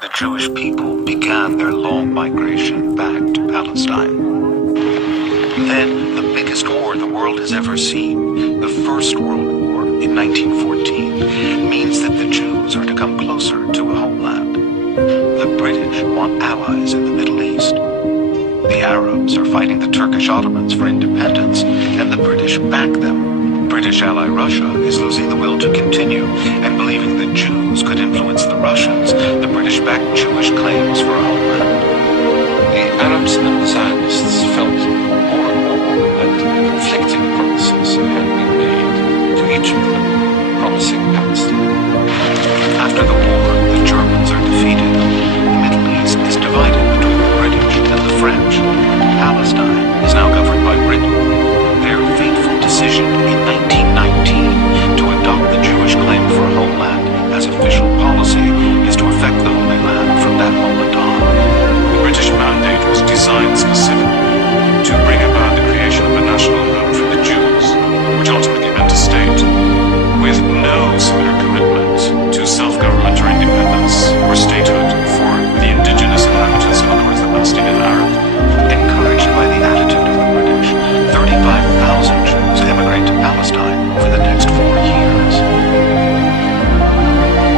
the Jewish people began their long migration back to Palestine. Then, the biggest war the world has ever seen, the First World War in 1914, means that the Jews are to come closer to a homeland. The British want allies in the Middle East. The Arabs are fighting the Turkish Ottomans for independence, and the British back them. British ally Russia is losing the will to continue, and believing the Jews could influence the Russians, the British back Jewish claims for a homeland. The Arabs and the Zionists felt more and more that conflicting promises had been made to each of them, promising Palestine. After the war, the Germans are defeated. The Middle East is divided between the British and the French. Palestine is now governed by Britain. Their fateful decision in 1919 to adopt the Jewish claim for a homeland as official policy is to affect the Holy Land from that moment on. The British mandate was designed specifically to bring about the creation of a national home for the Jews, which ultimately meant a state, with no similar commitment to self-government or independence or statehood for the indigenous inhabitants, in other words, the Palestinian Arab. Encouraged by the attitude of the British, 35,000 Jews emigrate to Palestine over the next 4 years.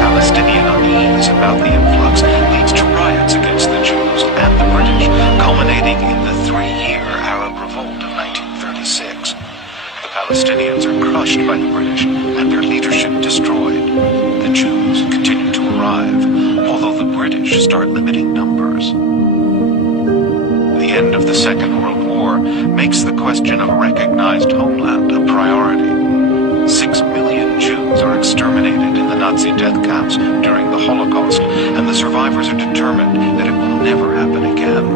Palestinian unease about the influx leads to riots against the Jews and the British, culminating in the 3-year Arab Revolt of 1936. The Palestinians are crushed by the British and their leadership destroyed. The Jews continue to arrive, although the British start limiting numbers. The end of the Second World War makes the question of a recognized homeland a priority. 6 million Jews are exterminated in the Nazi death camps during the Holocaust, and the survivors are determined that it will never happen again.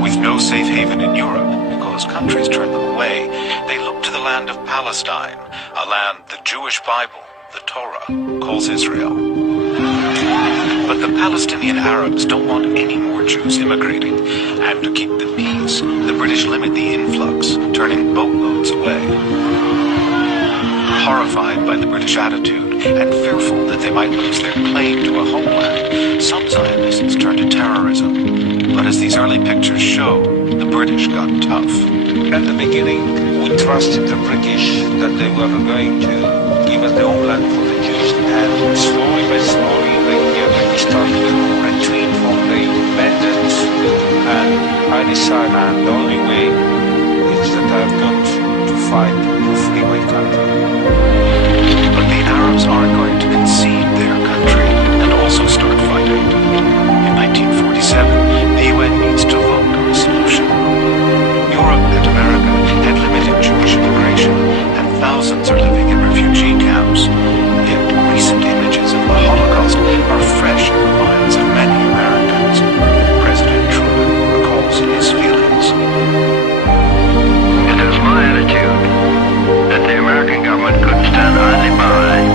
With no safe haven in Europe, because countries turn them away, they look to the land of Palestine, a land the Jewish Bible, the Torah, calls Israel. But the Palestinian Arabs don't want any more Jews immigrating, and to keep the peace, the British limit the influx, turning boatloads away. Horrified by the British attitude and fearful that they might lose their claim to a homeland, some Zionists turn to terrorism. But as these early pictures show, the British got tough. At the beginning, we trusted the British that they were going to give us the homeland for the Jews, and slowly by slowly they started to retreat from the bandits, and I decided that the only way is that I've got to fight to free my country. But the Arabs aren't going to concede their country and also start fighting. In 1947, the UN needs to vote on a solution. Europe and America had limited Jewish immigration, and thousands are living in refugee camps. Yet recent images of the Holocaust are fresh in the minds of many Americans. President Truman recalls his feelings. It is my attitude that the American government couldn't stand idly by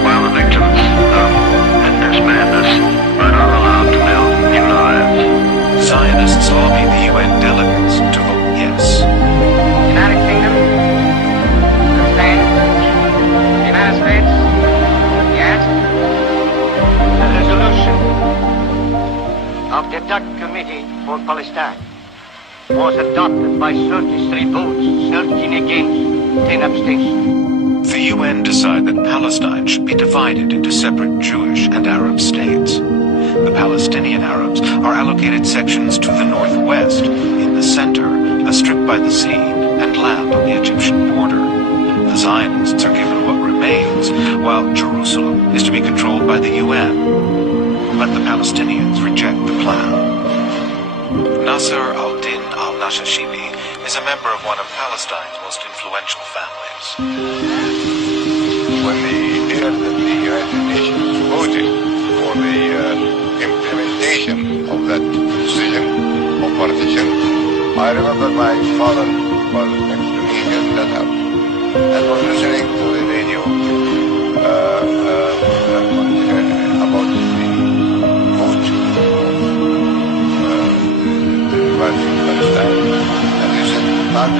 while the victims of Hitler's madness were not allowed to build new lives. Zionists lobby the UN delegates to vote yes. United Kingdom, abstain. United States, yes. The resolution of the DUC Committee for Palestine was adopted by 33 votes, 13 against, 10 abstentions. The UN decide that Palestine should be divided into separate Jewish and Arab states. The Palestinian Arabs are allocated sections to the northwest, in the center, a strip by the sea, and land on the Egyptian border. The Zionists are given what remains, while Jerusalem is to be controlled by the UN. But the Palestinians reject the plan. Nasser al-Din al-Nashashibi is a member of one of Palestine's most influential families. When they heard that the United Nations voted for the implementation of that decision of partition, I remember my father was next to me when that happened and was listening to the radio about the vote dividing Palestine, and he said, "Mark,